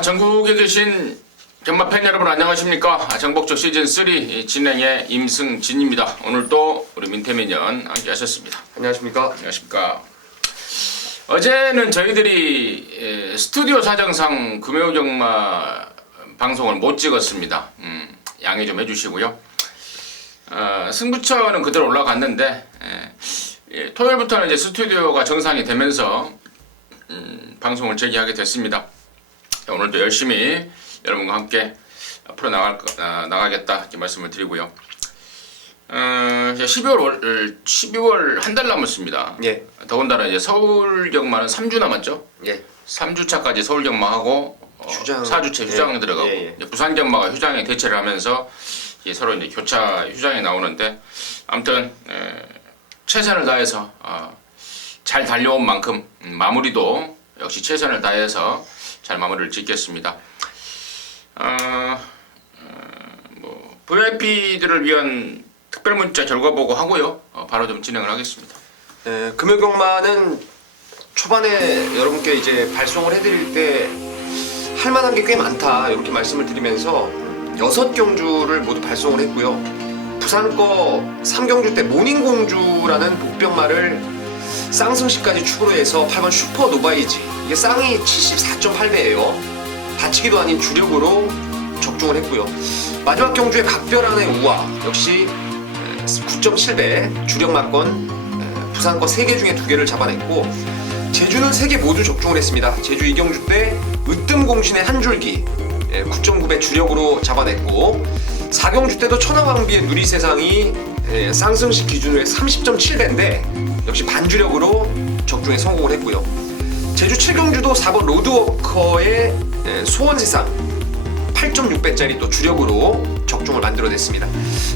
자, 전국에 계신 경마 팬 여러분 안녕하십니까? 정복조 시즌3 진행의 임승진입니다. 오늘도 우리 민태민연 함께 하셨습니다. 안녕하십니까? 안녕하십니까? 어제는 저희들이 스튜디오 사정상 금요경마 방송을 못 찍었습니다. 양해 좀 해주시고요. 승부처는 그대로 올라갔는데 토요일부터는 이제 스튜디오가 정상이 되면서 방송을 재개하게 됐습니다. 오늘도 열심히 여러분과 함께 앞으로 나가겠다 이렇게 말씀을 드리고요. 12월 한 달 남았습니다. 예. 더군다나 이제 서울 경마는 3주 남았죠. 예. 3주차까지 서울 경마하고 휴장. 4주차 휴장 예. 들어가고 예. 부산 경마가 휴장에 대체를 하면서 이제 서로 이제 교차 휴장이 나오는데 아무튼 최선을 다해서 잘 달려온 만큼 마무리도 역시 최선을 다해서 잘 마무리를 짓겠습니다. VIP들을 위한 특별 문자 결과 보고 하고요. 바로 좀 진행을 하겠습니다. 금요경마는 초반에 여러분께 이제 발송을 해드릴 때 할만한 게 꽤 많다 이렇게 말씀을 드리면서 6경주를 모두 발송을 했고요. 부산 거 3경주 때 모닝공주라는 복병마를 쌍승시까지 추구로 해서 8번 슈퍼노바이지, 이게 쌍이 74.8배예요 받치기도 아닌 주력으로 적중을 했고요. 마지막 경주에 각별한의 우화 역시 9.7배 주력마건 부산 거 3개 중에 2개를 잡아냈고, 제주는 3개 모두 적중을 했습니다. 제주 2경주 때 으뜸공신의 한 줄기 9.9배 주력으로 잡아냈고, 4경주 때도 천하왕비의 누리세상이 쌍승식 기준으로 30.7배인데 역시 반주력으로 적중에 성공을 했고요. 제주 7경주도 4번 로드워커의 소원세상 8.6배짜리 또 주력으로 적중을 만들어냈습니다.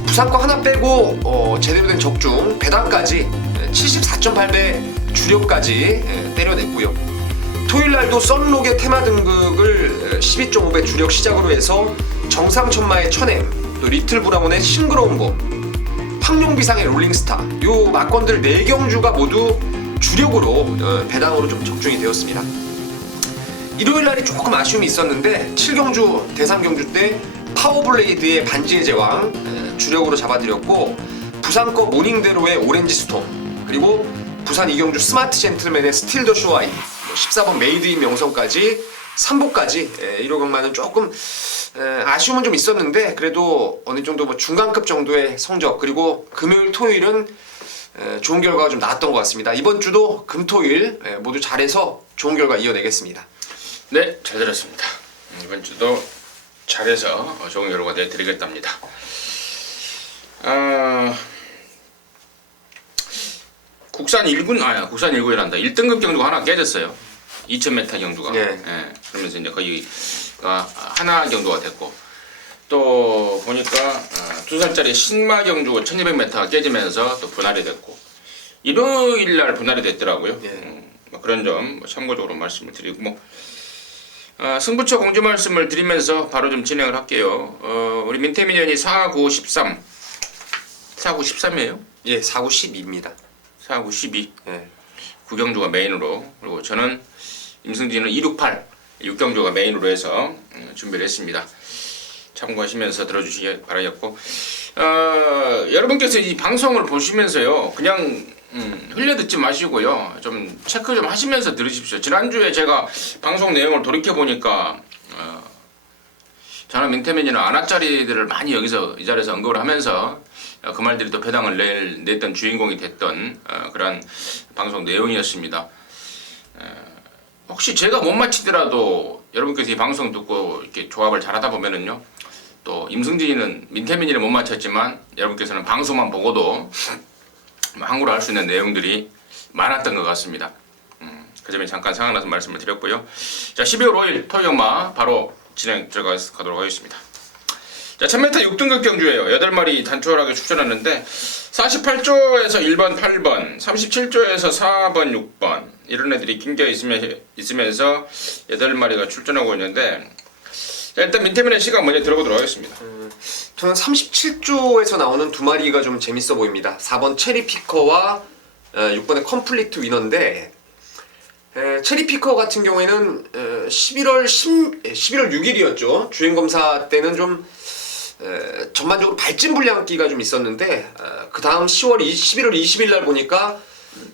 부산 거 하나 빼고 제대로 된 적중 배당까지 74.8배 주력까지 때려냈고요. 토요일날도 썬록의 테마 등극을 12.5배 주력 시작으로 해서 정상천마의 천엠, 또 리틀 브라운의 싱그러운 봄, 황룡비상의 롤링스타, 요 막건들 4경주가 모두 주력으로 배당으로 좀 적중이 되었습니다. 일요일날이 조금 아쉬움이 있었는데 7경주 대상경주 때 파워블레이드의 반지의 제왕 주력으로 잡아드렸고, 부산거 모닝대로의 오렌지 스톰, 그리고 부산 2경주 스마트 젠틀맨의 스틸 더 쇼아이, 14번 메이드인 명성까지 3보까지 1호 경마는 조금 아쉬움은 좀 있었는데 그래도 어느 정도 뭐 중간급 정도의 성적, 그리고 금요일 토요일은 좋은 결과가 좀 나왔던 것 같습니다. 이번 주도 금토일 모두 잘해서 좋은 결과 이어내겠습니다. 네, 잘 들었습니다. 이번 주도 잘해서 좋은 결과 내드리겠답니다. 국산 1군이란다. 1등급 경주가 하나 깨졌어요. 2000m 경주가. 네. 그러면서 이제 거의 하나 경주가 됐고, 또 보니까 2살짜리 신마 경주가 1200m가 깨지면서 또 분할이 됐고, 일요일날 분할이 됐더라고요. 그런 점 참고적으로 말씀을 드리고, 승부처 공지 말씀을 드리면서 바로 좀 진행을 할게요. 우리 민태민연이 4, 9, 13. 4, 9, 13이에요? 예, 4, 9, 12입니다. 4, 9, 12. 예. 9경주가 메인으로, 그리고 저는 임승진은 2, 6, 8. 6경주가 메인으로 해서 준비를 했습니다. 참고하시면서 들어주시기 바라겠고, 여러분께서 이 방송을 보시면서요, 그냥 흘려 듣지 마시고요, 좀 체크 좀 하시면서 들으십시오. 지난주에 제가 방송 내용을 돌이켜 보니까 저는 민태민이는 안악자리들을 많이 여기서 이 자리에서 언급을 하면서 그 말들이 또 배당을 냈던 주인공이 됐던 그런 방송 내용이었습니다. 혹시 제가 못 맞히더라도 여러분께서 이 방송 듣고 이렇게 조합을 잘하다 보면은요, 또 임승진이는 민태민이를 못 맞췄지만 여러분께서는 방송만 보고도 함구로 할 수 있는 내용들이 많았던 것 같습니다. 그 점에 잠깐 생각나서 말씀을 드렸고요. 자, 12월 5일 토요일마 바로 진행 들어가도록 하겠습니다. 자, 1000m 6등급 경주예요. 8마리 단촐하게 출전하는데 48조에서 1번, 8번, 37조에서 4번, 6번 이런 애들이 낑겨 있으면서 8마리가 출전하고 있는데, 자, 일단 민태민의 시간 먼저 들어보도록 하겠습니다. 저는 37조에서 나오는 2마리가 좀 재밌어 보입니다. 4번 체리피커와 6번의 컴플리트 위너인데 체리피커 같은 경우에는 11월 6일이었죠. 주행검사 때는 좀 전반적으로 발진 불량기가 좀 있었는데 그 다음 11월 20일 날 보니까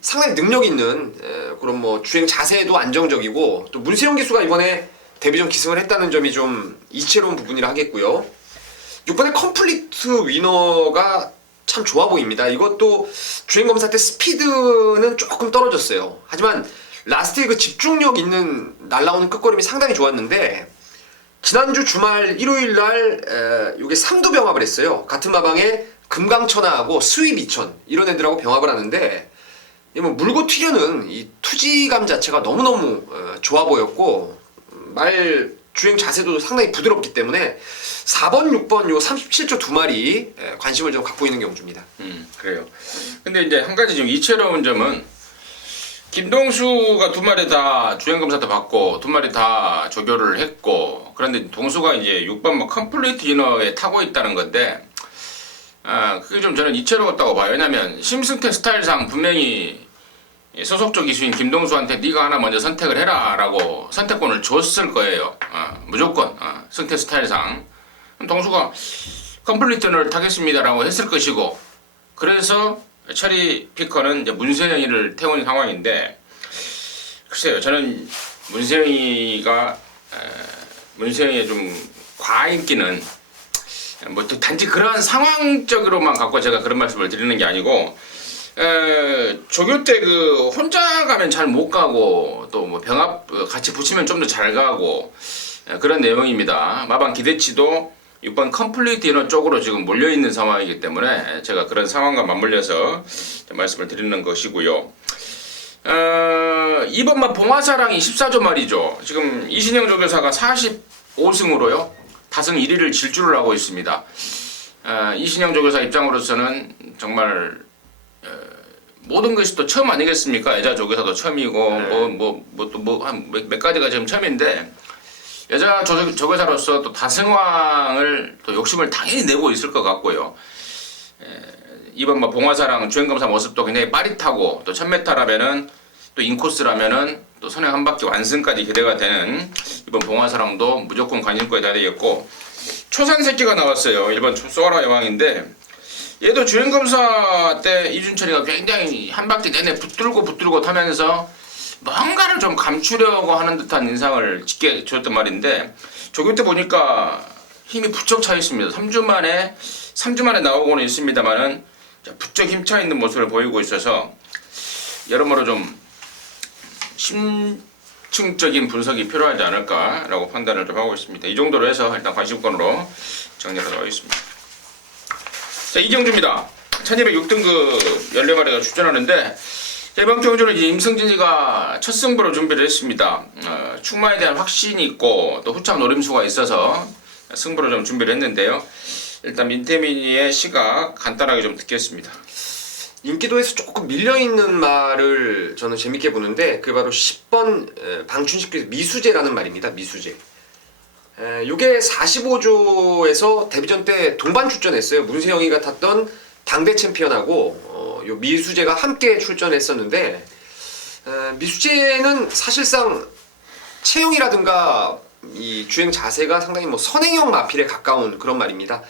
상당히 능력 있는 그런 뭐 주행 자세도 안정적이고 또 문세영 기수가 이번에 데뷔전 기승을 했다는 점이 좀 이채로운 부분이라 하겠고요. 6번의 컴플리트 위너가 참 좋아 보입니다. 이것도 주행검사 때 스피드는 조금 떨어졌어요. 하지만 라스트에 그 집중력 있는 날라오는 끝걸음이 상당히 좋았는데 지난주 주말 일요일 날 요게 3두 병합을 했어요. 같은 마방에 금강천하고 스윕 이천 이런 애들하고 병합을 하는데 뭐 물고 튀려는 이 투지감 자체가 너무너무 좋아 보였고 말 주행 자세도 상당히 부드럽기 때문에 4번, 6번 요 37조 두 마리 관심을 좀 갖고 있는 경주입니다. 그래요. 근데 이제 한 가지 좀 이채로운 점은 김동수가 두 마리 다 주행검사도 받고 두 마리 다 조교를 했고 그런데 동수가 이제 6번 뭐 컴플리트 이너에 타고 있다는 건데 그게 좀 저는 이채로웠다고 봐요. 왜냐면 심승태 스타일상 분명히 소속조 기수인 김동수한테 네가 하나 먼저 선택을 해라 라고 선택권을 줬을 거예요. 무조건 승태 스타일상 동수가 컴플리트를 타겠습니다 라고 했을 것이고 그래서 체리 피커는 이제 문세영이를 태운 상황인데 글쎄요 저는 문세영이의 좀 과인기는 뭐 또 단지 그러한 상황적으로만 갖고 제가 그런 말씀을 드리는 게 아니고 조교 때 그 혼자 가면 잘 못 가고 또 뭐 병합 같이 붙이면 좀 더 잘 가고 그런 내용입니다. 마방 기대치도 6번 컴플리트 이너 쪽으로 지금 몰려있는 상황이기 때문에 제가 그런 상황과 맞물려서 말씀을 드리는 것이고요. 2번마 봉화사랑이 14조 말이죠. 지금 이신영 조교사가 45승으로요. 다승 1위를 질주를 하고 있습니다. 이신영 조교사 입장으로서는 정말 모든 것이 또 처음 아니겠습니까? 여자 조교사도 처음이고 몇 가지가 지금 처음인데 여자 조교사로서 또 다승왕을 또 욕심을 당연히 내고 있을 것 같고요. 이번 뭐 봉화사랑 주행검사 모습도 굉장히 빠릿하고 또 1000m라면은 또 인코스라면은 또 선행 한 바퀴 완승까지 기대가 되는 이번 봉화사랑도 무조건 관심거에 다 되겠고 초산 새끼가 나왔어요. 1번 소아라 여왕인데 얘도 주행검사 때 이준철이가 굉장히 한 바퀴 내내 붙들고 타면서 뭔가를 좀 감추려고 하는 듯한 인상을 짙게 줬단 말인데 조교 때 보니까 힘이 부쩍 차 있습니다. 3주 만에 나오고는 있습니다만은 부쩍 힘차 있는 모습을 보이고 있어서 여러모로 좀 심층적인 분석이 필요하지 않을까라고 판단을 좀 하고 있습니다. 이 정도로 해서 일단 관심권으로 정리하도록 하겠습니다. 자, 이경주입니다. 1206등급 14마리가 출전하는데 이번 경주는 이제 임승진이가 첫 승부로 준비를 했습니다. 충마에 대한 확신이 있고 또 후참 노림수가 있어서 승부로 좀 준비를 했는데요. 일단 민태민이의 시각 간단하게 좀 듣겠습니다. 인기도에서 조금 밀려있는 말을 저는 재밌게 보는데 그게 바로 10번 방춘식교에서 미수제라는 말입니다. 미수제. 요게 45조에서 데뷔전 때 동반 출전했어요. 문세영이가 탔던 당대 챔피언하고 요 미수제가 함께 출전했었는데 미수제는 사실상 체형이라든가 이 주행 자세가 상당히 뭐 선행형 마필에 가까운 그런 말입니다.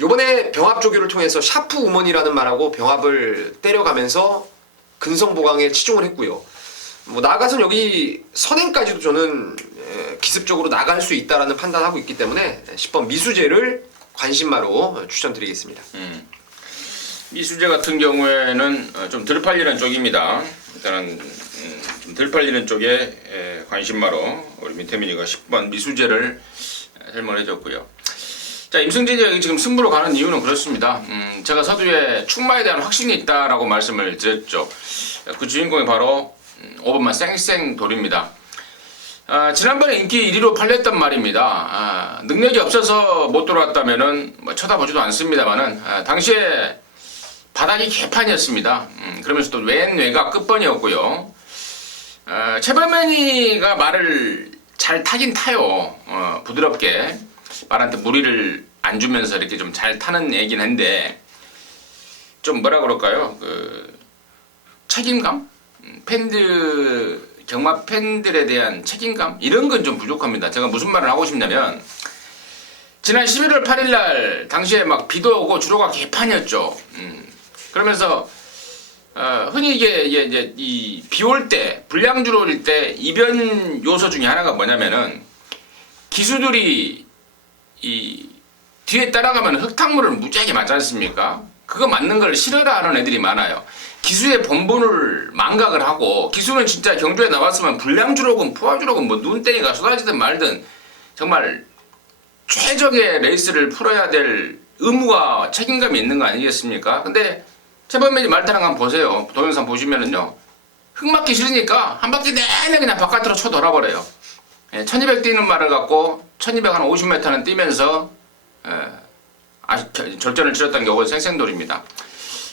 요번에 병합 조교를 통해서 샤프 우먼이라는 말하고 병합을 때려가면서 근성 보강에 치중을 했고요. 뭐 나아가선 여기 선행까지도 저는 기습적으로 나갈 수 있다라는 판단하고 있기 때문에 10번 미수제를 관심마로 추천드리겠습니다. 미수제 같은 경우에는 좀 덜 팔리는 쪽입니다. 일단은 좀 덜 팔리는 쪽에 관심마로 우리 민태민이가 10번 미수제를 설명해줬고요. 자, 임승진이 여기 지금 승부로 가는 이유는 그렇습니다. 제가 서두에 충마에 대한 확신이 있다라고 말씀을 드렸죠. 그 주인공이 바로 5번만 쌩쌩돌입니다. 지난번에 인기 1위로 팔렸단 말입니다. 능력이 없어서 못 들어왔다면은 뭐 쳐다보지도 않습니다만은 당시에 바닥이 개판이었습니다. 그러면서 또 왼뇌가 끝번이었고요. 최범현이가 말을 잘 타긴 타요. 부드럽게 말한테 무리를 안 주면서 이렇게 좀 잘 타는 애긴 한데 좀 뭐라 그럴까요? 그 책임감? 팬들 경마 팬들에 대한 책임감 이런 건 좀 부족합니다. 제가 무슨 말을 하고 싶냐면 지난 11월 8일 날 당시에 막 비도 오고 주로가 개판이었죠. 그러면서 흔히 이게 이 비 올 때 불량주로일 때 이변 요소 중에 하나가 뭐냐면은 기수들이 이 뒤에 따라가면 흙탕물을 무지하게 맞지 않습니까? 그거 맞는 걸 싫어라 하는 애들이 많아요. 기수의 본분을 망각을 하고 기수는 진짜 경주에 나왔으면 불량주로건 포화주로건 뭐 눈땡이가 쏟아지든 말든 정말 최적의 레이스를 풀어야 될 의무와 책임감이 있는 거 아니겠습니까? 근데 최범민이 말 타는 거 한번 보세요. 동영상 보시면은요. 흙 맞기 싫으니까 한 바퀴 내내 그냥 바깥으로 쳐 돌아버려요. 1200 뛰는 말을 갖고 1250m는 뛰면서 절전을 치렀던 경우가 생생돌입니다.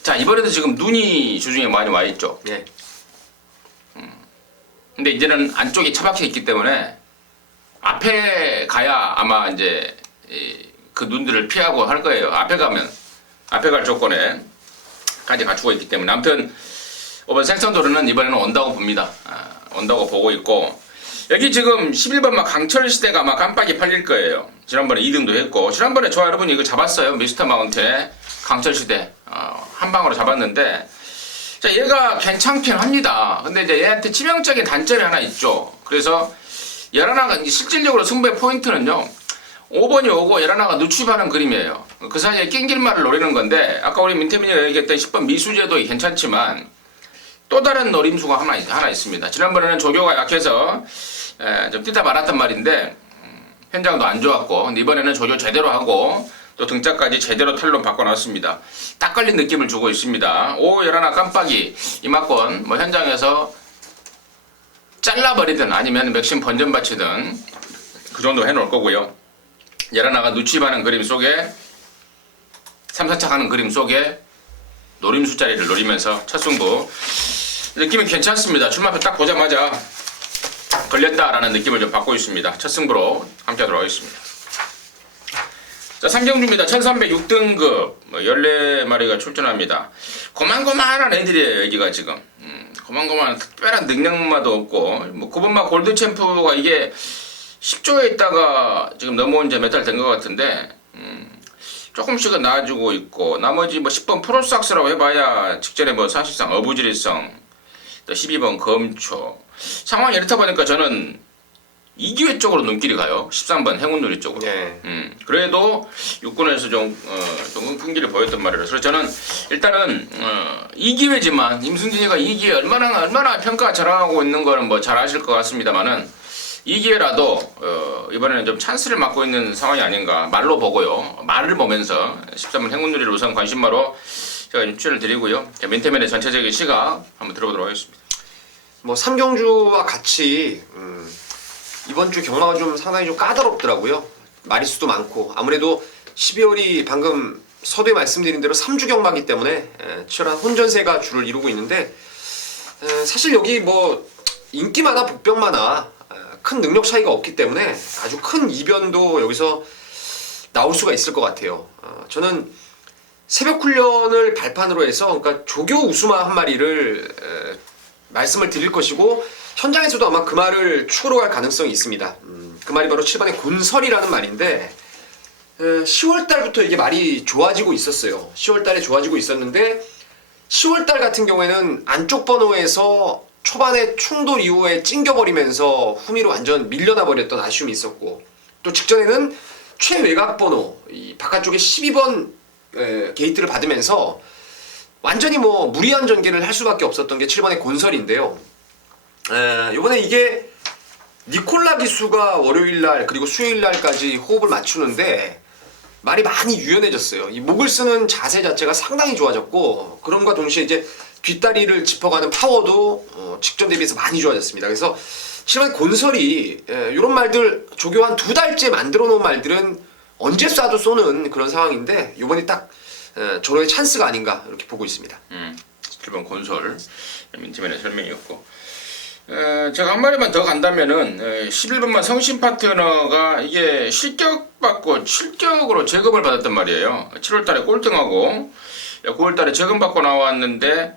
자, 이번에도 지금 눈이 주중에 많이 와 있죠. 예. 근데 이제는 안쪽이 처박혀 있기 때문에 앞에 가야 아마 이제 그 눈들을 피하고 할 거예요. 앞에 갈 조건에까지 갖추고 있기 때문에 아무튼 이번 생선도로는 이번에는 온다고 봅니다. 온다고 보고 있고 여기 지금 11번 막 강철시대가 아마 깜빡이 팔릴 거예요. 지난번에 2등도 했고 지난번에 저 여러분이 이거 잡았어요. 미스터 마운틴의 강철시대 한 방으로 잡았는데 자 얘가 괜찮긴 합니다. 근데 이제 얘한테 치명적인 단점이 하나 있죠. 그래서 열하나가 실질적으로 승부의 포인트는요. 5번이 오고 열하나가 누추입하는 그림이에요. 그 사이에 낑길말을 노리는 건데 아까 우리 민태민이가 얘기했던 10번 미수제도 괜찮지만 또 다른 노림수가 하나 있습니다. 지난번에는 조교가 약해서 좀 뛰다 말았단 말인데 현장도 안 좋았고 근데 이번에는 조교 제대로 하고 또 등짝까지 제대로 탈론 바꿔놨습니다. 딱 걸린 느낌을 주고 있습니다. 5, 11 깜빡이 이마권 뭐 현장에서 잘라버리든 아니면 맥심 번전 바치든 그 정도 해놓을 거고요. 11가 누치입하는 그림 속에 3, 4차 하는 그림 속에 노림수 자리를 노리면서 첫 승부 느낌이 괜찮습니다. 출마표 딱 보자마자 걸렸다라는 느낌을 좀 받고 있습니다. 첫 승부로 함께 하도록 하겠습니다. 자, 삼경주입니다. 1306등급 14마리가 출전합니다. 고만고만한 애들이에요. 여기가 지금 고만고만한 특별한 능력마도 없고 뭐 9번마 골드 챔프가 이게 10조에 있다가 지금 넘어온 지 몇 달 된 것 같은데 조금씩은 나아지고 있고 나머지 뭐 10번 프로삭스라고 해봐야 직전에 뭐 사실상 어부지리성 또 12번 검초 상황이 이렇다 보니까 저는 이기회 쪽으로 눈길이 가요. 13번 행운누리 쪽으로. 네. 그래도 육군에서 좀 끈기를 보였던 말이라서 그래서 저는 일단은 이기회지만 임승진이가 이기회 얼마나 평가 잘하고 있는 거는 뭐 잘 아실 것 같습니다만은 이기회라도 이번에는 좀 찬스를 맞고 있는 상황이 아닌가 말로 보고요. 말을 보면서 13번 행운누리를 우선 관심마로 제가 추천을 드리고요. 민태맨의 전체적인 시각 한번 들어보도록 하겠습니다. 뭐 삼경주와 같이 이번 주 경마가 좀 상당히 좀 까다롭더라고요. 마리수도 많고 아무래도 12월이 방금 서두에 말씀드린 대로 3주 경마기 때문에 치열한 혼전세가 주를 이루고 있는데 사실 여기 뭐 인기 많아 복병 많아 큰 능력 차이가 없기 때문에 아주 큰 이변도 여기서 나올 수가 있을 것 같아요. 저는 새벽 훈련을 발판으로 해서 그러니까 조교 우수마 한 마리를 말씀을 드릴 것이고 현장에서도 아마 그 말을 추구로 갈 가능성이 있습니다. 그 말이 바로 7번의 곤설이라는 말인데 10월달부터 이게 말이 좋아지고 있었어요. 10월달에 좋아지고 있었는데 10월달 같은 경우에는 안쪽 번호에서 초반에 충돌 이후에 찡겨버리면서 후미로 완전 밀려나 버렸던 아쉬움이 있었고 또 직전에는 최외곽 번호 이 바깥쪽에 12번 게이트를 받으면서 완전히 뭐 무리한 전개를 할 수밖에 없었던 게 7번의 곤설인데요. 요번에 이게 니콜라 기수가 월요일날 그리고 수요일날까지 호흡을 맞추는데 말이 많이 유연해졌어요. 이 목을 쓰는 자세 자체가 상당히 좋아졌고 그럼과 동시에 이제 뒷다리를 짚어가는 파워도 직전 대비해서 많이 좋아졌습니다. 그래서 7번 곤설이 이런 말들 조교 한 2달째 만들어 놓은 말들은 언제 쏴도 쏘는 그런 상황인데 요번에 딱 저로의 찬스가 아닌가 이렇게 보고 있습니다. 7번 곤설 민팀의 설명이었고 제가 한 마리만 더 간다면은 11번만 성신 파트너가 이게 실격받고 실격으로 제급을 받았단 말이에요. 7월달에 꼴등하고 9월달에 제금 받고 나왔는데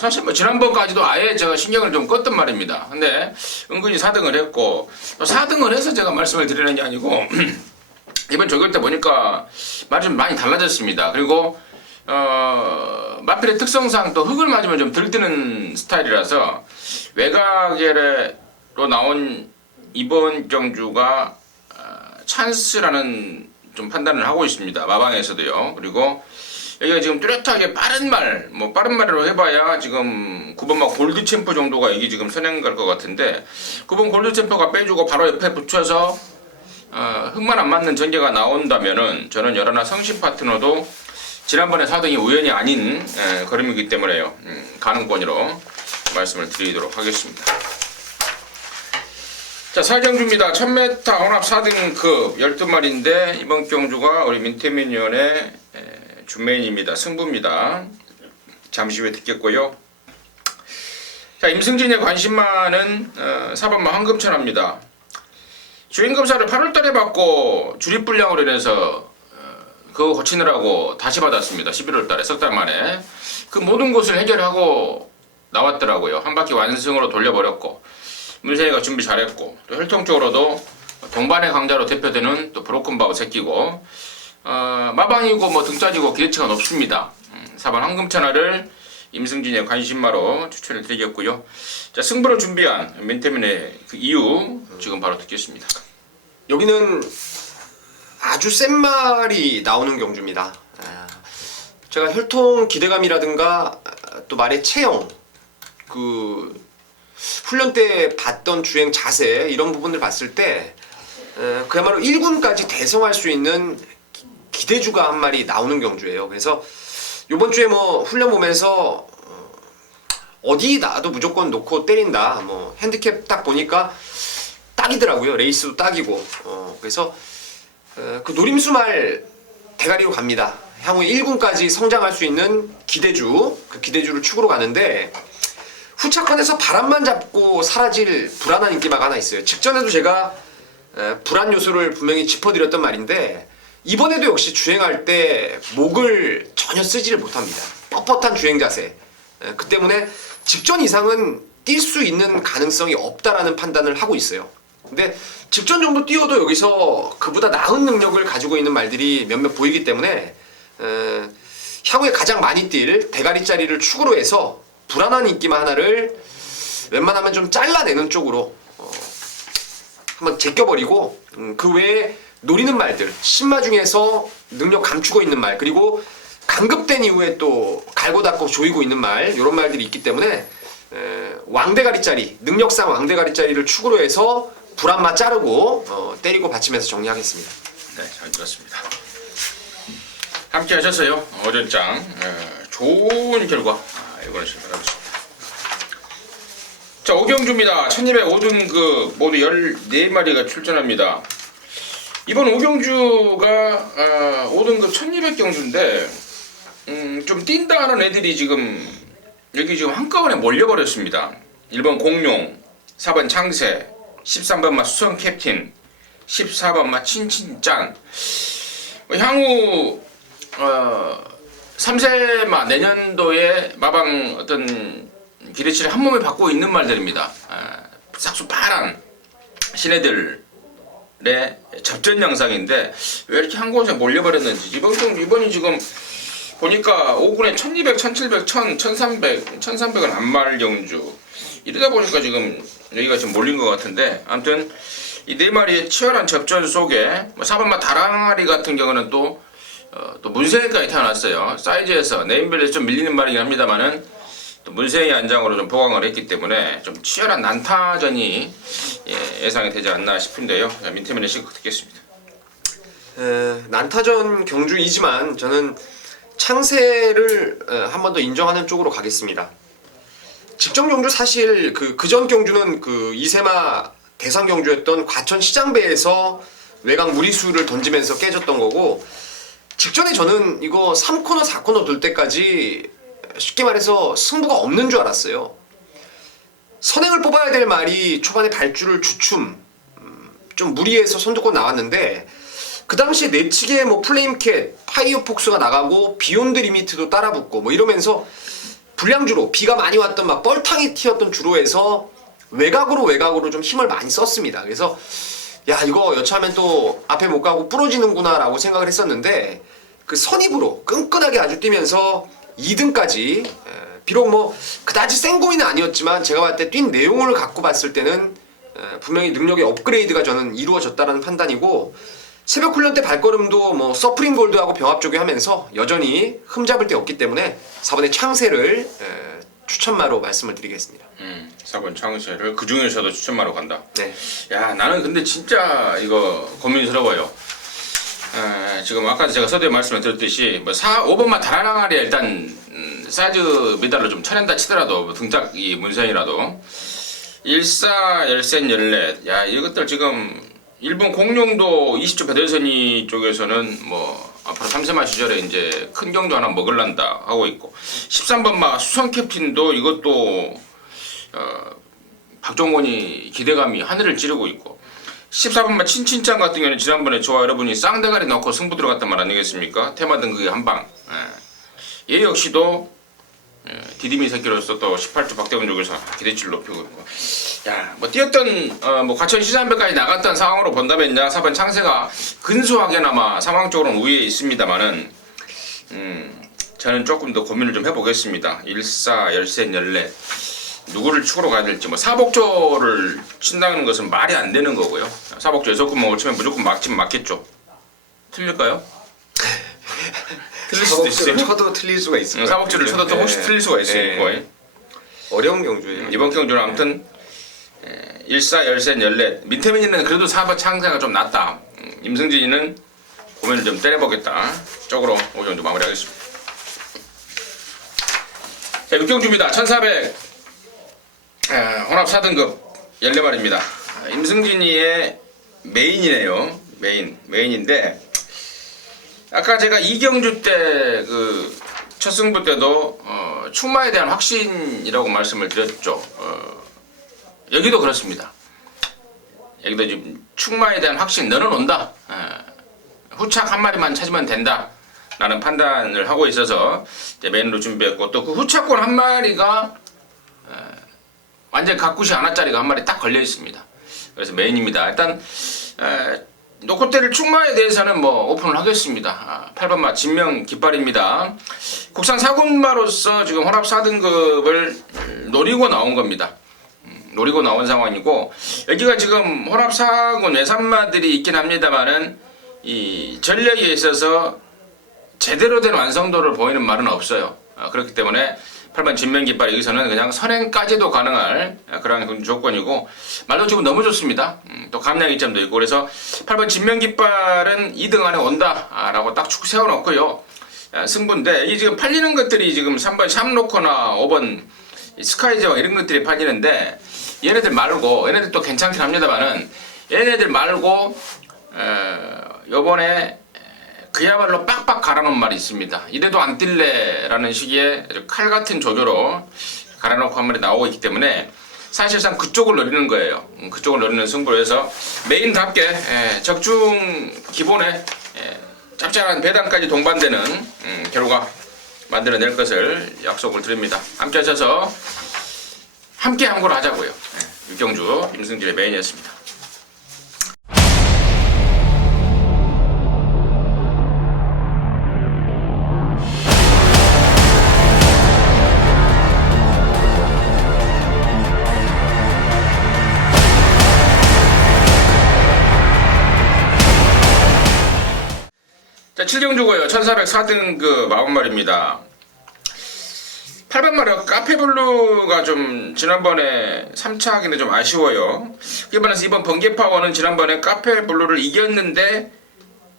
사실 뭐 지난번까지도 아예 제가 신경을 좀 껐단 말입니다. 근데 은근히 4등을 했고, 또 4등을 해서 제가 말씀을 드리는 게 아니고 이번 조결 때 보니까 말이 좀 많이 달라졌습니다. 그리고 마필의 특성상 또 흙을 맞으면 좀 들뜨는 스타일이라서 외곽으로 나온 이번 경주가 찬스라는 좀 판단을 하고 있습니다. 마방에서도요. 그리고 여기가 지금 뚜렷하게 빠른 말로 해봐야 지금 9번마 골드 챔프 정도가 이게 지금 선행 갈 것 같은데 9번 골드 챔프가 빼주고 바로 옆에 붙여서 흙만 안 맞는 전개가 나온다면은 저는 열하나 성신 파트너도 지난번에 4등이 우연이 아닌 걸음이기 때문에요. 가능권으로 말씀을 드리도록 하겠습니다. 자, 살경주입니다. 1000m 혼합 4등급 12마리인데 이번 경주가 우리 민태민위원의 준메인입니다. 승부입니다. 잠시 후에 듣겠고요. 자, 임승진의 관심 많은 4번마 황금천합니다. 주행검사를 8월달에 받고 주립불량으로 인해서 그거 고치느라고 다시 받았습니다. 11월달에 석 달 만에 그 모든 것을 해결하고 나왔더라고요. 한 바퀴 완승으로 돌려버렸고 문세희가 준비 잘했고 또 혈통적으로도 동반의 강자로 대표되는 또 브로큰바우 새끼고 마방이고 뭐 등짜지고 기대치가 높습니다. 4번 황금천하를 임승진의 관심마로 추천을 드리겠고요. 자, 승부를 준비한 민태민의 그 이유 지금 바로 듣겠습니다. 여기는 아주 센 말이 나오는 경주입니다. 제가 혈통 기대감이라든가 또 말의 체형, 그 훈련 때 봤던 주행 자세 이런 부분을 봤을 때 그야말로 1군까지 대성할 수 있는 기대주가 한 마리 나오는 경주예요. 그래서 이번 주에 뭐 훈련 보면서 어디 나도 무조건 놓고 때린다. 뭐 핸디캡 딱 보니까 딱이더라고요. 레이스도 딱이고. 그래서 그 노림수말 대가리로 갑니다. 향후 1군까지 성장할 수 있는 기대주, 그 기대주를 축으로 가는데 후차권에서 바람만 잡고 사라질 불안한 인기마가 하나 있어요. 직전에도 제가 불안 요소를 분명히 짚어드렸던 말인데 이번에도 역시 주행할 때 목을 전혀 쓰지를 못합니다. 뻣뻣한 주행 자세. 그 때문에 직전 이상은 뛸 수 있는 가능성이 없다라는 판단을 하고 있어요. 근데 직전 정도 뛰어도 여기서 그보다 나은 능력을 가지고 있는 말들이 몇몇 보이기 때문에 향후에 가장 많이 뛸 대가리짜리를 축으로 해서 불안한 인기마 하나를 웬만하면 좀 잘라내는 쪽으로 한번 제껴버리고 그 외에 노리는 말들, 신마 중에서 능력 감추고 있는 말, 그리고 강급된 이후에 또 갈고 닦고 조이고 있는 말, 이런 말들이 있기 때문에 왕대가리짜리, 능력상 왕대가리짜리를 축으로 해서 불안마 자르고 때리고 받치면서 정리하겠습니다. 네, 잘 들었습니다. 함께 하셨어요. 어전장 좋은 결과 이번에 실패하겠습니다. 자, 오경주입니다. 1205등급 모두 14마리가 출전합니다. 이번 오경주가 5등급 1200경주인데 좀 뛴다 하는 애들이 지금 여기 지금 한꺼번에 몰려버렸습니다. 1번 공룡, 4번 창세, 13번마 수성 캡틴, 14번마 친친짠. 향후 3세마 내년도에 마방 어떤 기대치를 한 몸에 받고 있는 말들입니다. 싹수 파란 신애들의 접전 영상인데 왜 이렇게 한 곳에 몰려버렸는지 이번이 지금 보니까 5군에 1200, 1700, 1000, 1300, 1300은 안말 경주 이러다 보니까 지금 여기가 지금 몰린 것 같은데 아무튼 이 네 마리의 치열한 접전 속에 4번마 다랑아리 같은 경우는 또 문세희까지 태어났어요. 사이즈에서 네임밸리에서 좀 밀리는 말이긴 합니다만은 또 문세희 안장으로 좀 보강을 했기 때문에 좀 치열한 난타전이 예상이 되지 않나 싶은데요. 민태민의 시각 듣겠습니다. 난타전 경주이지만 저는 창세를 한 번 더 인정하는 쪽으로 가겠습니다. 직전 경주 사실 그전 경주는 그 이세마 대상 경주였던 과천 시장배에서 외곽 무리수를 던지면서 깨졌던 거고 직전에 저는 이거 3코너 4코너 돌 때까지 쉽게 말해서 승부가 없는 줄 알았어요. 선행을 뽑아야 될 말이 초반에 발주를 주춤 좀 무리해서 선두권 나왔는데 그 당시에 내치기에 뭐 플레임캣, 파이어폭스가 나가고 비욘드 리미트도 따라붙고 뭐 이러면서 불량주로 비가 많이 왔던 막 뻘탕이 튀었던 주로에서 외곽으로 좀 힘을 많이 썼습니다. 그래서 야 이거 여차하면 또 앞에 못 가고 부러지는구나라고 생각을 했었는데 그 선입으로 끈끈하게 아주 뛰면서 2등까지 비록 뭐 그다지 센 거리는 아니었지만 제가 봤을 때 뛴 내용을 갖고 봤을 때는 분명히 능력의 업그레이드가 저는 이루어졌다는 판단이고 새벽 훈련 때 발걸음도 뭐 서프림 골드하고 병합조기 하면서 여전히 흠잡을 데 없기 때문에 4번의 창세를 추천마로 말씀을 드리겠습니다. 4번 창세를 그 중에서도 추천마로 간다. 네. 야 나는 근데 진짜 이거 고민스러워요. 지금 아까 제가 서두에 말씀을 드렸듯이 뭐 5번만 달아나가랴 일단 사이즈 메달로 좀 쳐낸다 치더라도 뭐 등짝 이 문선이라도 14, 열센, 열넷 야 이것들 지금 일본 공룡도 20조 배달선이 쪽에서는 뭐 앞으로 3세마 시절에 이제 큰 경주 하나 먹을란다 하고 있고 13번마 수성 캡틴도 이것도 박종원이 기대감이 하늘을 찌르고 있고 14번마 친친짱 같은 경우는 지난번에 저와 여러분이 쌍대가리 넣고 승부 들어갔단 말 아니겠습니까? 테마 등극의 한방 얘 역시도 디디미 새끼로서 또 18조 박대원 쪽에서 기대치를 높이고 있고 야뭐 뛰었던 뭐 과천 시장배까지 나갔던 상황으로 본다면야 4번 창세가 근소하게나마 상황적으로는 우위에 있습니다만은 저는 조금 더 고민을 좀 해보겠습니다. 14, 열셋, 열넷 누구를 축으로 가야 될지 뭐 사복조를 친다는 것은 말이 안 되는 거고요. 사복조 6군목을 치면 무조건 맞겠죠. 틀릴까요? 틀릴 수도 있어요. 쳐도 틀릴 수가 있어요. 사복조를 쳐도 또 혹시 틀릴 수가 있으니까 어려운 경주예요. 이번 경주는 아무튼 14, 열셋, 열넷 민태민이는 그래도 4번 창세가 좀 낫다. 임승진이는 고민을 좀 때려보겠다. 쪽으로 오정도 마무리하겠습니다. 자 6경주입니다. 1400 혼합 4등급 14마리입니다. 임승진이의 메인이네요. 메인인데 아까 제가 2경주 때 그 첫 승부 때도 충마에 대한 확신이라고 말씀을 드렸죠. 여기도 그렇습니다. 여기도 지금 충마에 대한 확신 너는 온다. 후착 한 마리만 찾으면 된다. 라는 판단을 하고 있어서 이제 메인으로 준비했고 또 그 후착권 한 마리가 완전 가꾸시 하나짜리가 한 마리 딱 걸려 있습니다. 그래서 메인입니다. 일단 노코테를 충마에 대해서는 뭐 오픈을 하겠습니다. 8번마 진명 깃발입니다. 국산 4군마로서 지금 혼합 4등급을 노리고 나온 겁니다. 노리고 나온 상황이고 여기가 지금 혼합 4군 외산마들이 있긴 합니다만은 이 전력에 있어서 제대로 된 완성도를 보이는 말은 없어요. 그렇기 때문에 8번 진명깃발 여기서는 그냥 선행까지도 가능할 그런 조건이고 말도 지금 너무 좋습니다. 또 감량 이점도 있고 그래서 8번 진명깃발은 2등 안에 온다라고 딱 축 세워놓고요. 승부인데 이 지금 팔리는 것들이 지금 3번 샴로커나 5번 스카이제왕 이런 것들이 팔리는데 얘네들 말고 얘네들 또 괜찮긴 합니다만은 얘네들 말고 요번에 그야말로 빡빡 갈아놓은 말이 있습니다. 이래도 안 뛸래 라는 식의 칼같은 조교로 갈아놓고 한 마리 나오고 있기 때문에 사실상 그쪽을 노리는 거예요. 그쪽을 노리는 승부를 해서 메인답게 적중 기본에 짭짤한 배당까지 동반되는 결과 만들어낼 것을 약속을 드립니다. 함께 하셔서 함께 함구를 하자고요. 육경주 임승진의 메인이었습니다. 자, 7경주고요. 1404등급 40마리입니다. 8번마리 카페블루가 좀 지난번에 3차 하기는 좀 아쉬워요. 그에 반해서 이번 번개파워는 지난번에 카페블루를 이겼는데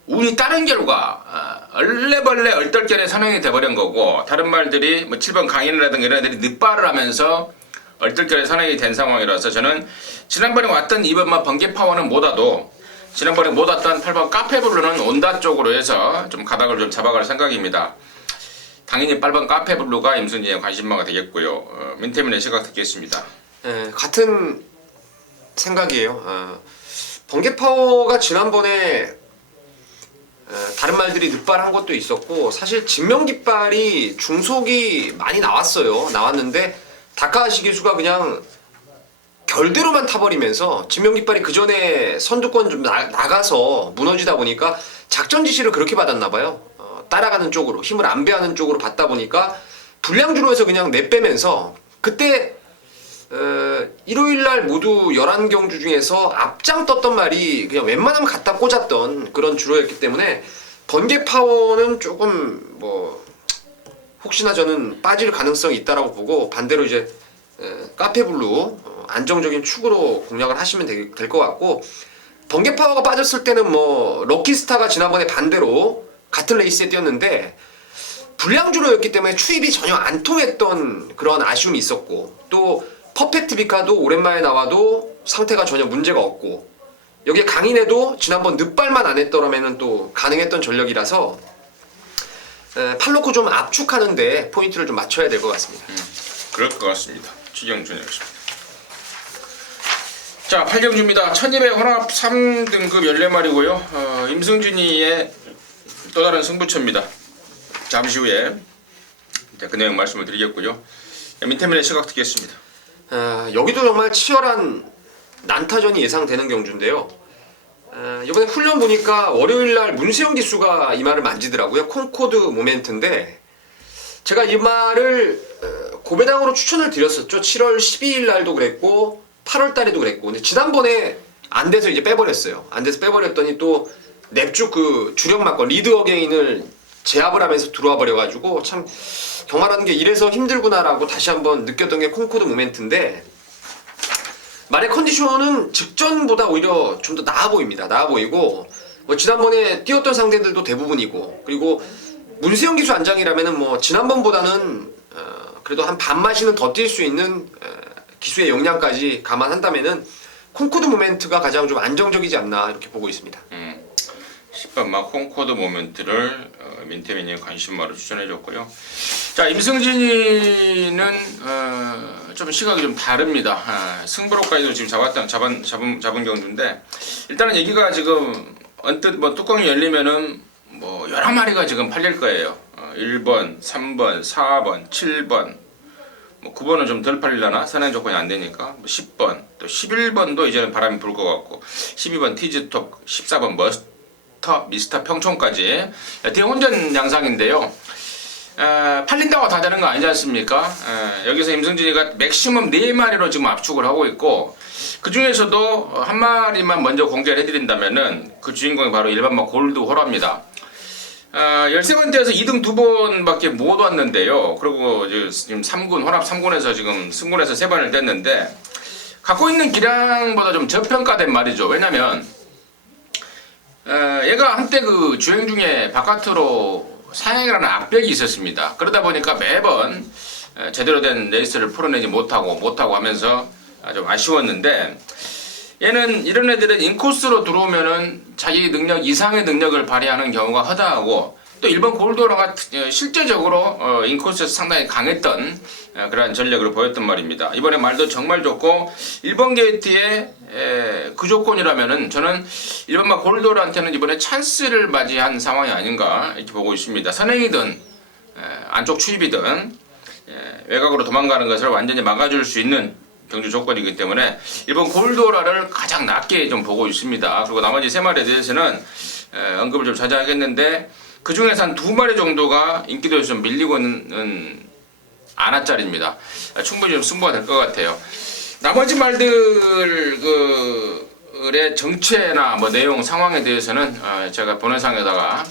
운이 따른 결과 얼레벌레 얼떨결에 선행이 돼버린 거고 다른 말들이 뭐 7번 강인이라든가 이런 애들이 늦발을 하면서 얼떨결에 선행이 된 상황이라서 저는 지난번에 왔던 2번마 번개파워는 못 와도 지난번에 못 왔던 8번 카페블루는 온다 쪽으로 해서 좀 가닥을 좀 잡아갈 생각입니다. 당연히 8번 카페블루가 임승진의 관심마가 되겠고요. 민태민의 시각 듣겠습니다. 같은 생각이에요. 번개파워가 지난번에 다른 말들이 늑발한 것도 있었고 사실 진명깃발이 중속이 많이 나왔는데 다카하시 기수가 그냥 결대로만 타버리면서 진명깃발이 그 전에 선두권 좀 나가서 무너지다 보니까 작전 지시를 그렇게 받았나봐요. 따라가는 쪽으로 힘을 안배하는 쪽으로 받다 보니까 불량주로에서 그냥 내빼면서 그때 일요일날 모두 11경주 중에서 앞장 떴던 말이 그냥 웬만하면 갖다 꽂았던 그런 주로였기 때문에 번개 파워는 조금 뭐 혹시나 저는 빠질 가능성이 있다라고 보고 반대로 이제 카페블루 안정적인 축으로 공략을 하시면 될 것 같고 번개 파워가 빠졌을 때는 뭐 럭키스타가 지난번에 반대로 같은 레이스에 뛰었는데 불량주로였기 때문에 추입이 전혀 안 통했던 그런 아쉬움이 있었고 또 퍼펙트 비카도 오랜만에 나와도 상태가 전혀 문제가 없고 여기에 강인해도 지난번 늑발만 안 했더라면 또 가능했던 전력이라서 팔로코 좀 압축하는데 포인트를 좀 맞춰야 될 것 같습니다. 그럴 것 같습니다. 추경준이었습니다. 자, 8경주입니다. 1200 혼합 3등급 14마리고요. 임승준이의 또 다른 승부처입니다. 잠시 후에 그 내용 말씀을 드리겠고요. 민태민의 시각 듣겠습니다. 여기도 정말 치열한 난타전이 예상되는 경주인데요. 이번에 훈련 보니까 월요일날 문세영 기수가 이 말을 만지더라고요. 콩코드 모멘트인데 제가 이 말을 고배당으로 추천을 드렸었죠. 7월 12일 날도 그랬고 8월 달에도 그랬고 근데 지난번에 안 돼서 이제 빼버렸어요. 안 돼서 빼버렸더니 또 nep주 그 주력 막건 리드 어게인을 제압을 하면서 들어와 버려가지고 참 경마라는 게 이래서 힘들구나라고 다시 한번 느꼈던 게 콩코드 모멘트인데 말의 컨디션은 직전보다 오히려 좀 더 나아 보입니다. 나아 보이고 뭐 지난번에 뛰었던 상대들도 대부분이고 그리고 문세영 기수 안장이라면은 뭐 지난번보다는 그래도 한 반 마시는 더 뛸 수 있는 기수의 역량까지 감안한다면은 콩코드 모멘트가 가장 좀 안정적이지 않나 이렇게 보고 있습니다. 10번 막 콩코드 모멘트를 민태민이 관심마로 추천해줬고요. 자, 임승진이는 좀 시각이 좀 다릅니다. 승부로까지도 지금 잡은 경주인데 일단은 얘기가 지금 언뜻 뭐 뚜껑이 열리면은 뭐 여러 마리가 지금 팔릴 거예요. 1번, 3번, 4번, 7번, 뭐 9번은 좀 덜 팔리려나? 선행 조건이 안 되니까. 뭐 10번, 또 11번도 이제는 바람이 불 것 같고, 12번 티즈톡, 14번 미스터 평촌까지 대혼전 양상인데요. 팔린다고 다 되는 거 아니지 않습니까? 여기서 임승진이가 맥시멈 4마리로 지금 압축을 하고 있고 그 중에서도 한 마리만 먼저 공개를 해드린다면은 그 주인공이 바로 일반마 골드 호라입니다. 13번째에서 2등 2번밖에 못 왔는데요. 그리고 지금 3군, 혼합 3군에서 지금 승군에서 3번을 뗐는데 갖고 있는 기량보다 좀 저평가된 말이죠. 왜냐면 얘가 한때 그 주행 중에 바깥으로 사행이라는 압박이 있었습니다. 그러다 보니까 매번 제대로 된 레이스를 풀어내지 못하고 하면서 좀 아쉬웠는데 얘는 이런 애들은 인코스로 들어오면은 자기 능력 이상의 능력을 발휘하는 경우가 허다하고 또 일본 골드호라가 실제적으로 인코스에서 상당히 강했던 그러한 전력을 보였단 말입니다. 이번에 말도 정말 좋고 1번 게이트의 그 조건이라면은 저는 일본마 골드호라한테는 이번에 찬스를 맞이한 상황이 아닌가 이렇게 보고 있습니다. 선행이든 안쪽 추입이든 외곽으로 도망가는 것을 완전히 막아줄 수 있는 경주 조건이기 때문에 일본 골드호라를 가장 낮게 좀 보고 있습니다. 그리고 나머지 3마리에 대해서는 언급을 좀 자제하겠는데 그 중에서 한 2마리 정도가 인기도에서 좀 밀리고는 안아짜리입니다. 충분히 좀 승부가 될 것 같아요. 나머지 말들의 정체나 뭐 내용 상황에 대해서는 제가 번외상에다가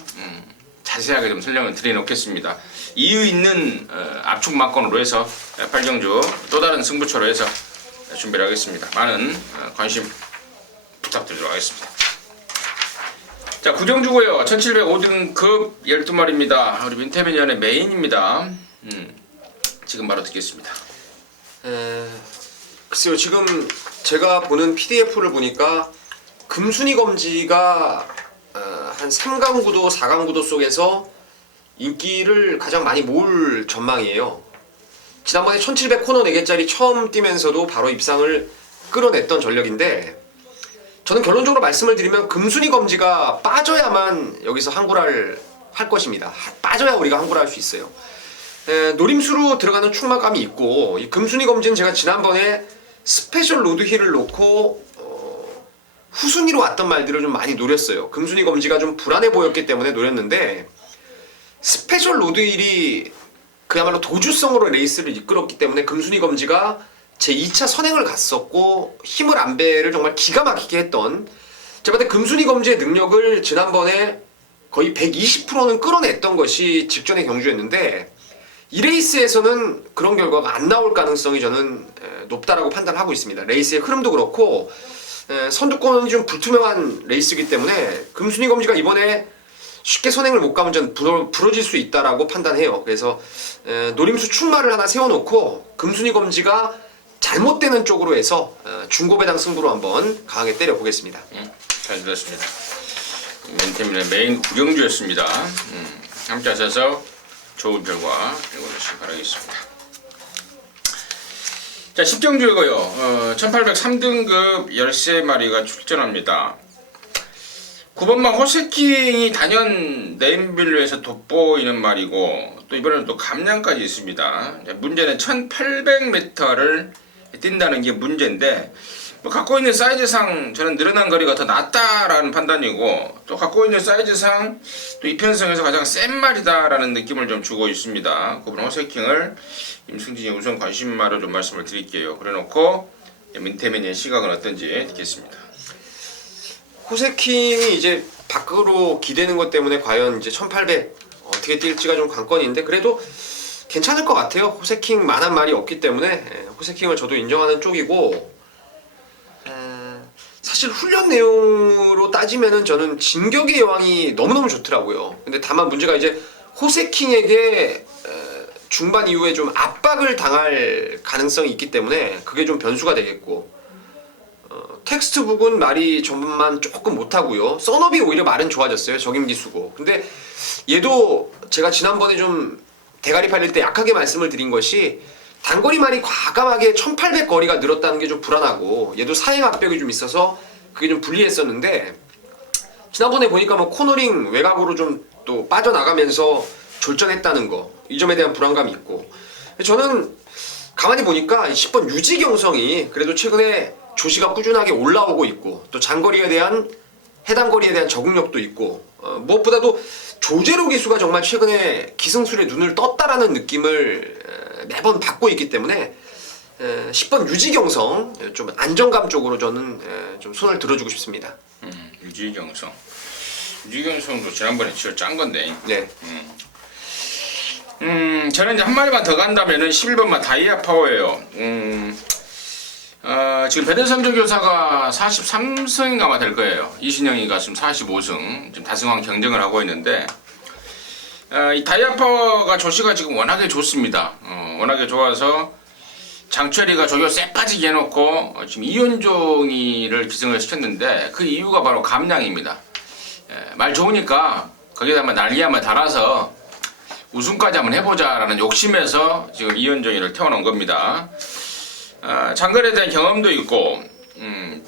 자세하게 좀 설명을 드려놓겠습니다. 이유 있는 압축 막건으로 해서 8경주 또 다른 승부처로 해서 준비를 하겠습니다. 많은 관심 부탁드리도록 하겠습니다. 자, 9경주고요. 1705등급 12마리입니다. 우리 민태민연의 메인입니다. 지금 바로 듣겠습니다. 글쎄요, 지금 제가 보는 PDF를 보니까 금순위 검지가 한 3강 구도, 4강 구도 속에서 인기를 가장 많이 모을 전망이에요. 지난번에 1700 코너 4개짜리 처음 뛰면서도 바로 입상을 끌어냈던 전력인데 저는 결론적으로 말씀을 드리면 금순위 검지가 빠져야만 여기서 항구라를 할 것입니다. 빠져야 우리가 항구라 할 수 있어요. 노림수로 들어가는 충마감이 있고 이 금순위 검지는 제가 지난번에 스페셜 로드힐을 놓고 후순위로 왔던 말들을 좀 많이 노렸어요. 금순위 검지가 좀 불안해 보였기 때문에 노렸는데 스페셜 로드힐이 그야말로 도주성으로 레이스를 이끌었기 때문에 금순위 검지가 제 2차 선행을 갔었고 힘을 안배를 정말 기가 막히게 했던 제가 봤을 때 금순위 검지의 능력을 지난번에 거의 120%는 끌어냈던 것이 직전의 경주였는데 이 레이스에서는 그런 결과가 안 나올 가능성이 저는 높다라고 판단하고 있습니다. 레이스의 흐름도 그렇고 선두권이 좀 불투명한 레이스이기 때문에 금순위 검지가 이번에 쉽게 선행을 못 가면 전 부러질 수 있다라고 판단해요. 그래서 노림수 충마를 하나 세워놓고 금순위 검지가 잘못되는 쪽으로 해서 중고배당 승부로 한번 강하게 때려보겠습니다. 잘 들었습니다. 민태민의 메인 구경주였습니다. 함께 하셔서 좋은 결과 이루어주시기 바라겠습니다. 자, 10경주이고요. 1803등급 13마리가 출전합니다. 9번마 호세킹이 단연 네임빌류에서 돋보이는 말이고 또 이번에는 또 감량까지 있습니다. 문제는 1800m를 뛴다는 게 문제인데 뭐 갖고 있는 사이즈상 저는 늘어난 거리가 더 낫다라는 판단이고 또 갖고 있는 사이즈상 또 이편성에서 가장 센 말이다라는 느낌을 좀 주고 있습니다. 9번 호세킹을 임승진이 우선 관심마로 좀 말씀을 드릴게요. 그래놓고 민태민의 시각은 어떤지 듣겠습니다. 호세킹이 이제 밖으로 기대는 것 때문에 과연 이제 1800 어떻게 뛸지가 좀 관건인데 그래도 괜찮을 것 같아요. 호세킹만한 말이 없기 때문에 호세킹을 저도 인정하는 쪽이고 사실 훈련 내용으로 따지면은 저는 진격의 여왕이 너무너무 좋더라고요. 근데 다만 문제가 이제 호세킹에게 중반 이후에 좀 압박을 당할 가능성이 있기 때문에 그게 좀 변수가 되겠고 텍스트북은 말이 전만 조금 못하고요. 썬업이 오히려 말은 좋아졌어요. 적임기 수고. 근데 얘도 제가 지난번에 좀 대가리 팔릴 때 약하게 말씀을 드린 것이 단거리 말이 과감하게 1800 거리가 늘었다는 게 좀 불안하고 얘도 사행 압력이 좀 있어서 그게 좀 불리했었는데 지난번에 보니까 뭐 코너링 외곽으로 좀 또 빠져나가면서 졸전했다는 거 이 점에 대한 불안감이 있고 저는 가만히 보니까 10번 유지경성이 그래도 최근에 조시가 꾸준하게 올라오고 있고 또 장거리에 대한 해당 거리에 대한 적응력도 있고 무엇보다도 조제로 기수가 정말 최근에 기승술에 눈을 떴다라는 느낌을 매번 받고 있기 때문에 10번 유지경성 좀 안정감 쪽으로 저는 좀 손을 들어주고 싶습니다. 유지경성도 지난번에 진짜 짠 건데. 네. 저는 이제 한 마리만 더 간다면은 11번만 다이아 파워예요. 지금 배대삼조 교사가 43승인가 아마 될 거예요. 이신영이가 지금 45승, 지금 다승왕 경쟁을 하고 있는데, 이 다이아 파워가 조시가 지금 워낙에 좋습니다. 워낙에 좋아서 장철이가 조교 쎄 빠지게 해놓고 지금 이현종이를 기승을 시켰는데 그 이유가 바로 감량입니다. 말 좋으니까 거기다 한번 난리 한번 달아서 우승까지 한번 해보자라는 욕심에서 지금 이현종이를 태워놓은 겁니다. 장거리에 대한 경험도 있고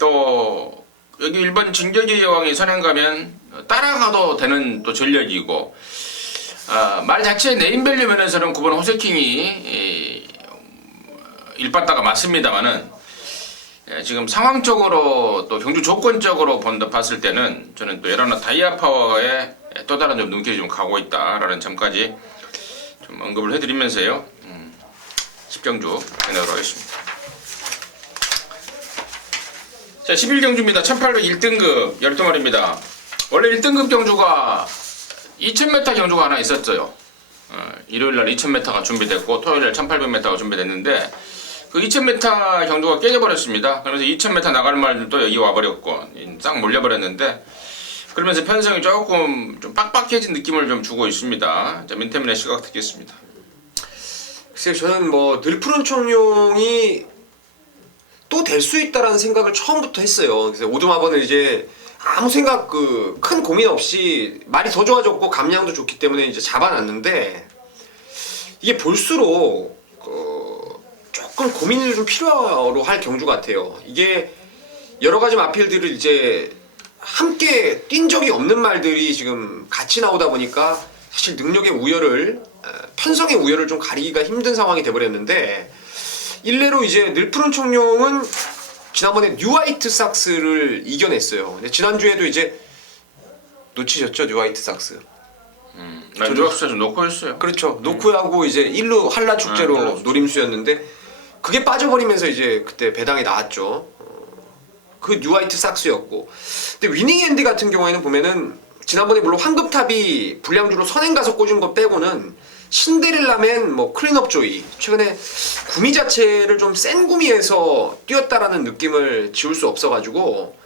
또 여기 일본 진격의 여왕이 선행 가면 따라가도 되는 또 전력이고 말 자체의 네임밸류 면에서는 9번 호세킹이 일바다가 맞습니다만은 지금 상황적으로 또 경주 조건적으로 봤을 때는 저는 또 에라나 다이아 파워에 또 다른 좀 눈길이 좀 가고 있다라는 점까지 좀 언급을 해드리면서요 10경주 해내도록 하겠습니다. 자, 11경주입니다. 1801등급 12마리입니다. 원래 1등급 경주가 2000m 경주가 하나 있었어요. 일요일날 2000m가 준비됐고 토요일날 1800m가 준비됐는데 그 2000m 경주가 깨져버렸습니다. 그래서 2000m 나갈 말들도 여기 와버렸고 싹 몰려버렸는데 그러면서 편성이 조금 좀 빡빡해진 느낌을 좀 주고 있습니다. 자, 민태민의 시각 듣겠습니다. 글쎄요, 저는 뭐 늘 푸른 청룡이 또 될 수 있다라는 생각을 처음부터 했어요. 그래서 오두마번을 이제 아무 생각 큰 고민 없이 말이 더 좋아졌고 감량도 좋기 때문에 이제 잡아놨는데 이게 볼수록 조금 고민을 좀 필요로 할 경주 같아요. 이게 여러 가지 마필들을 이제 함께 뛴 적이 없는 말들이 지금 같이 나오다 보니까 사실 능력의 우열을 편성의 우열을 좀 가리기가 힘든 상황이 돼버렸는데 일례로 이제 늘푸른 청룡은 지난번에 뉴 화이트 삭스를 이겨냈어요. 근데 지난주에도 이제 놓치셨죠, 뉴 화이트 삭스. 난 뉴욕스에서 놓고 했어요. 그렇죠. 노쿠하고 이제 일루 한라 축제로 한라 축제. 노림수였는데 그게 빠져버리면서 이제 그때 배당이 나왔죠. 그 뉴 화이트 삭스였고. 근데 위닝 앤디 같은 경우에는 보면은 지난번에 물론 황급탑이 불량주로 선행 가서 꽂은 거 빼고는 신데렐라맨, 뭐 클린업 조이 최근에 구미 자체를 좀 센 구미에서 뛰었다라는 느낌을 지울 수 없어가지고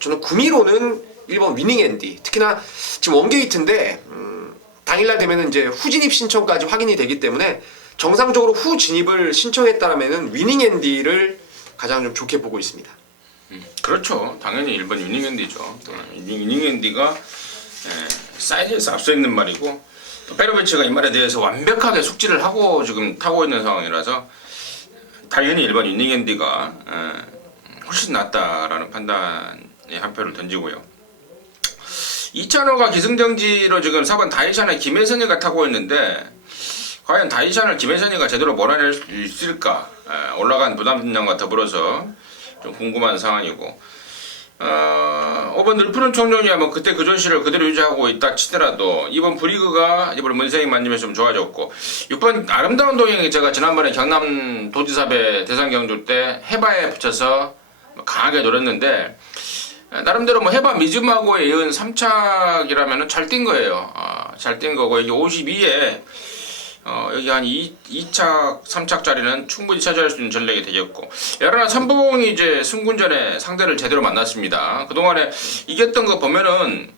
저는 구미로는 1번 위닝 앤디, 특히나 지금 원게이트인데 당일날 되면은 이제 후 진입 신청까지 확인이 되기 때문에 정상적으로 후 진입을 신청했다라면은 위닝 앤디를 가장 좀 좋게 보고 있습니다. 그렇죠. 당연히 1번 위닝앤디죠. 위닝앤디가 사이즈에서 앞서 있는 말이고 또 페로비치가 이 말에 대해서 완벽하게 숙지를 하고 지금 타고 있는 상황이라서 당연히 1번 위닝앤디가 훨씬 낫다라는 판단의 한 표를 던지고요. 2차로가 기승전지로 지금 4번 다이샨의 김혜선이가 타고 있는데 과연 다이샨을 김혜선이가 제대로 몰아낼 수 있을까? 올라간 부담감과 더불어서 좀 궁금한 상황이고 5번 늘푸른 청룡이야 뭐 그때 그 전시를 그대로 유지하고 있다 치더라도 2번 브리그가 이번에 문세익 만님에서 좀 좋아졌고 6번 아름다운 동행이 제가 지난번에 경남 도지사배 대상 경주 때 해바에 붙여서 강하게 노렸는데 나름대로 뭐 해바 미즈마고에 이은 3착이라면 잘 뛴 거예요. 잘 뛴 거고 여기 52에 여기 한 2착, 3착짜리는 충분히 차지할 수 있는 전략이 되겠고 야라나 선봉이 이제 승군전에 상대를 제대로 만났습니다. 그동안에 이겼던 거 보면은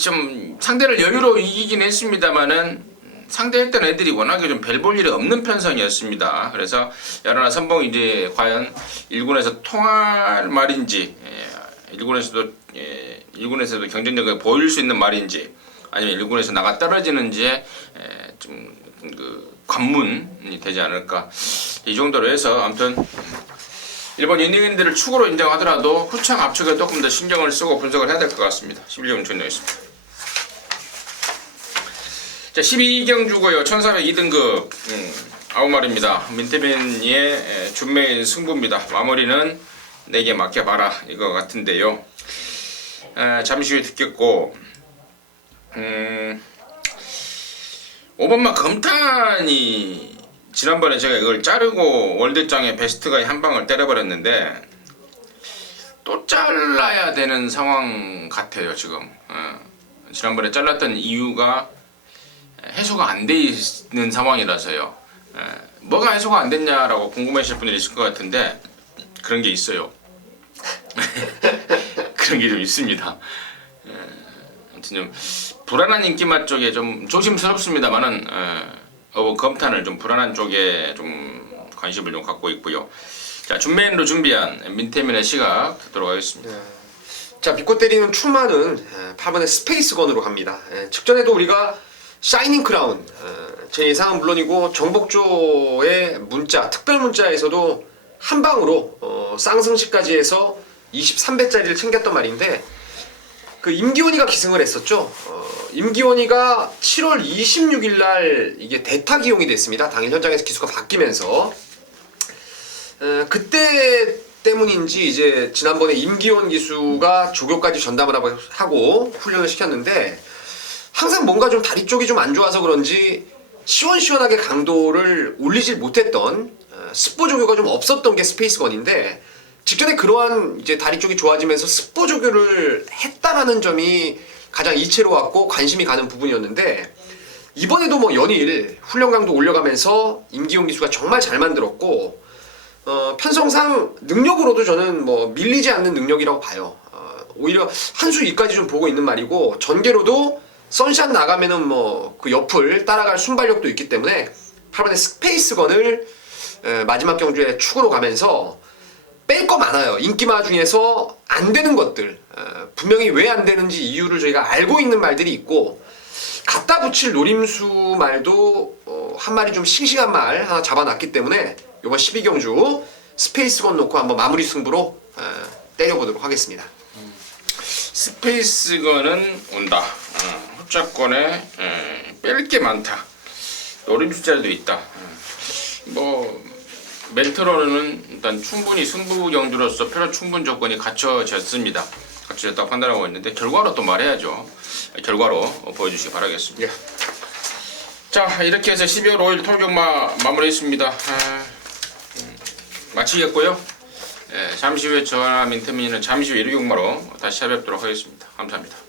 좀 상대를 여유로 이기긴 했습니다만은 상대했던 애들이 워낙에 좀 별 볼 일이 없는 편성이었습니다. 그래서 야라나 선봉이 이제 과연 1군에서 통할 말인지 1군에서도 경쟁력을 보일 수 있는 말인지 아니면 1군에서 나가 떨어지는지 좀 그 관문이 되지 않을까 이 정도로 해서 아무튼 일본 유닝인들을 축으로 인정하더라도 후창 압축에 조금 더 신경을 쓰고 분석을 해야 될 것 같습니다. 11경 전용했습니다. 자 12경주고요. 1402등급 9마리입니다. 민태빈의 준매인 승부입니다. 마무리는 내게 맡겨봐라 이거 같은데요. 잠시 후에 듣겠고 5번마 검탄이 지난번에 제가 이걸 자르고 월드장에 베스트가이 한 방을 때려버렸는데 또 잘라야 되는 상황 같아요 지금. 지난번에 잘랐던 이유가 해소가 안 돼 있는 상황이라서요. 뭐가 해소가 안 됐냐라고 궁금해하실 분들이 있을 것 같은데 그런 게 있어요. 그런 게 좀 있습니다. 아무튼 좀 불안한 인기맛 쪽에 좀 조심스럽습니다만은 검탄을 좀 불안한 쪽에 좀 관심을 좀 갖고 있고요. 자 준메인으로 준비한 민태민의 시각 듣도록 하겠습니다. 자 믿고 때리는 출마는 8번의 스페이스건으로 갑니다. 직전에도 우리가 샤이닝 크라운 제 예상은 물론이고 정복조의 문자 특별 문자에서도 한 방으로 쌍승시까지 해서 23배짜리를 챙겼던 말인데 그 임기원이가 기승을 했었죠. 임기원이가 7월 26일 날 이게 대타 기용이 됐습니다. 당일 현장에서 기수가 바뀌면서 그때 때문인지 이제 지난번에 임기원 기수가 조교까지 전담을 하고 훈련을 시켰는데 항상 뭔가 좀 다리 쪽이 좀 안 좋아서 그런지 시원시원하게 강도를 올리질 못했던 스포 조교가 좀 없었던 게 스페이스건인데 직전에 그러한 이제 다리 쪽이 좋아지면서 스포 조교를 했다라는 점이 가장 이채로 왔고 관심이 가는 부분이었는데 이번에도 뭐 연일 훈련 강도 올려가면서 임기용 기수가 정말 잘 만들었고 편성상 능력으로도 저는 뭐 밀리지 않는 능력이라고 봐요. 오히려 한 수 위까지 좀 보고 있는 말이고 전개로도 선샷 나가면은 뭐 그 옆을 따라갈 순발력도 있기 때문에 8번의 스페이스건을 마지막 경주에 축으로 가면서 뺄 거 많아요. 인기마 중에서 안 되는 것들 분명히 왜 안 되는지 이유를 저희가 알고 있는 말들이 있고 갖다 붙일 노림수 말도 한 마리 좀 싱싱한 말 하나 잡아놨기 때문에 이번 12경주 스페이스건 놓고 한번 마무리 승부로 때려보도록 하겠습니다. 스페이스건은 온다. 호자권에 뺄 게 많다. 노림 숫자도 있다. 뭐 멘트로는 일단 충분히 승부 경주로서 필요 충분 조건이 갖춰졌습니다. 갖춰졌다고 판단하고 있는데 결과로 또 말해야죠. 결과로 보여주시기 바라겠습니다. 예. 자, 이렇게 해서 12월 5일 토요경마 마무리했습니다. 마치겠고요. 잠시 후에 저와 민태민이는 잠시 후 1위 경마로 다시 찾아뵙도록 하겠습니다. 감사합니다.